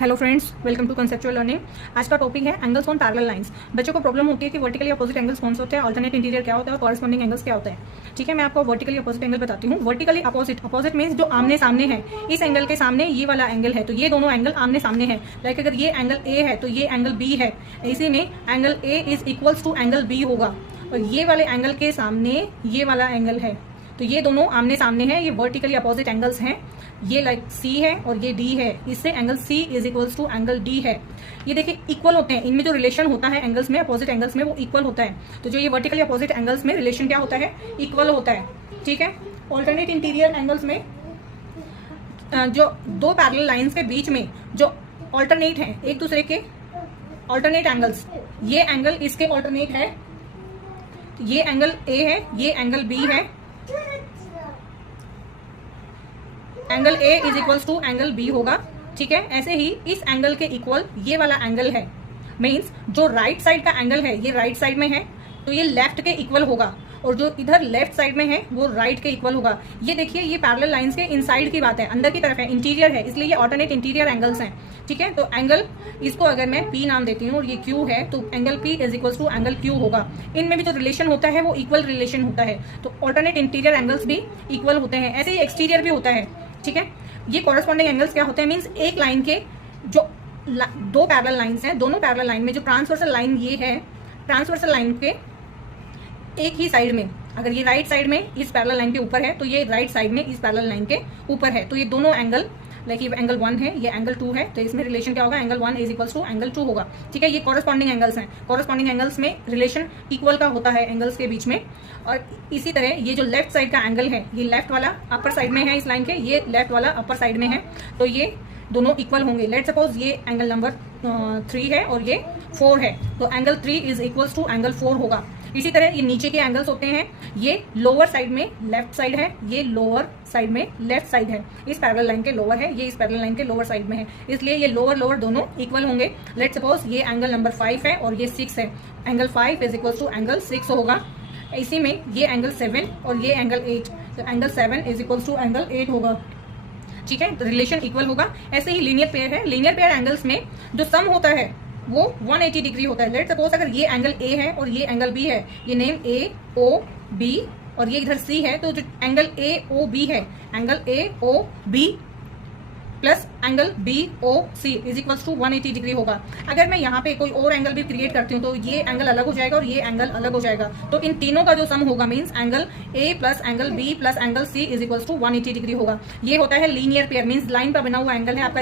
Hello friends, welcome to conceptual learning. आज का topic है एंगल्स ऑन पैरेलल लाइंस। बच्चों को प्रॉब्लम होती है कि वर्टिकली अपोजिट एंगल्स कौन से होते हैं, अल्टरनेट इंटीरियर क्या होता है और कॉरेस्पॉन्डिंग एंगल्स क्या होता है। ठीक है, मैं आपको वर्टिकली अपोजिट एंगल बताती हूँ। वर्टिकली अपोजिट मीन्स जो आमने सामने है। इस एंगल के सामने ये वाला एंगल है, तो ये दोनों एंगल आमने सामने है। लाइक अगर ये एंगल ए है तो ये एंगल बी है, इसी में angle A is equals to angle B होगा। और ये वाले एंगल के सामने ये वाला एंगल है, तो ये दोनों आमने सामने हैं। ये वर्टिकली अपोजिट एंगल्स हैं। ये लाइक सी है और ये डी है, इससे angle C is equals to angle D है। ये देखिए इक्वल होते हैं, इनमें जो रिलेशन होता है एंगल्स में, अपोजिट एंगल्स में, वो इक्वल होता है। तो जो ये वर्टिकली अपोजिट एंगल्स में रिलेशन क्या होता है, इक्वल होता है। ठीक है, ऑल्टरनेट इंटीरियर एंगल्स में जो दो पैरेलल लाइंस के बीच में जो ऑल्टरनेट है एक दूसरे के ऑल्टरनेट एंगल्स, ये एंगल इसके ऑल्टरनेट है, ये एंगल ए है, ये एंगल बी है। Angle A is equals to angle B होगा। ठीक है, ऐसे ही इस एंगल के इक्वल ये वाला एंगल है। मीन्स जो राइट साइड का एंगल है ये राइट साइड में है, तो ये लेफ्ट के इक्वल होगा, और जो इधर लेफ्ट साइड में है वो राइट के इक्वल होगा। ये देखिए, ये पैरेलल लाइंस के इनसाइड की बात है, अंदर की तरफ है, इंटीरियर है, इसलिए ये ऑल्टरनेट इंटीरियर एंगल्स हैं। ठीक है, तो एंगल इसको अगर मैं पी नाम देती हूँ और ये क्यू है, तो angle P is equals to angle Q होगा। इनमें भी जो रिलेशन होता है वो इक्वल रिलेशन होता है, तो ऑल्टरनेट इंटीरियर एंगल्स भी इक्वल होते हैं। ऐसे ही एक्सटीरियर भी होता है। ठीक है, ये कॉरेस्पॉन्डिंग एंगल्स क्या होते हैं, मींस एक लाइन के जो दो पैरेलल लाइंस हैं, दोनों पैरेलल लाइन में जो ट्रांसवर्सल लाइन ये है, ट्रांसवर्सल लाइन के एक ही साइड में, अगर ये राइट साइड में इस पैरेलल लाइन के ऊपर है तो ये राइट साइड में इस पैरेलल लाइन के ऊपर है, तो ये दोनों एंगल लाइक ये एंगल 1 है, ये एंगल 2 है, तो इसमें रिलेशन क्या होगा, angle 1 is equals to angle 2 होगा। ठीक है, ये कॉरेस्पॉन्डिंग एंगल्स हैं। कॉरेस्पॉन्डिंग एंगल्स में रिलेशन इक्वल का होता है एंगल्स के बीच में। और इसी तरह ये जो लेफ्ट साइड का एंगल है, ये लेफ्ट वाला अपर साइड में है इस लाइन के, ये लेफ्ट वाला अपर साइड में है, तो ये दोनों इक्वल होंगे। लेट सपोज ये एंगल नंबर 3 है और ये 4 है, तो angle 3 is equals to angle 4 होगा। इसी तरह ये नीचे के एंगल्स होते हैं, ये लोअर साइड में लेफ्ट साइड है, ये लोअर साइड में लेफ्ट साइड है, इस पैरेलल लाइन के लोअर है, ये इस पैरेलल लाइन के लोअर साइड में है, इसलिए ये लोअर दोनों इक्वल होंगे। लेट सपोज ये एंगल नंबर 5 है और ये 6 है, angle 5 is equal to angle 6 होगा। इसी में ये एंगल 7 और ये एंगल 8, तो angle 7 is equal to angle 8 होगा। ठीक है, तो रिलेशन इक्वल होगा। ऐसे ही लीनियर पेयर है, लीनियर पेयर एंगल्स में जो सम होता है वो 180 डिग्री होता है। लेट सपोज अगर ये एंगल ए है और ये एंगल बी है, ये नेम ए ओ बी और ये इधर सी है, तो जो एंगल ए ओ बी है, angle A O B plus angle B O C is equals to 180 degree होगा। अगर मैं यहाँ पे कोई और एंगल भी क्रिएट करती हूँ तो ये एंगल अलग हो जाएगा और ये एंगल अलग हो जाएगा, तो इन तीनों का जो सम होगा means angle A plus angle B plus angle C is equals to 180 degree होगा। ये होता है लीनियर पेयर, मींस लाइन पर बना हुआ एंगल है आपका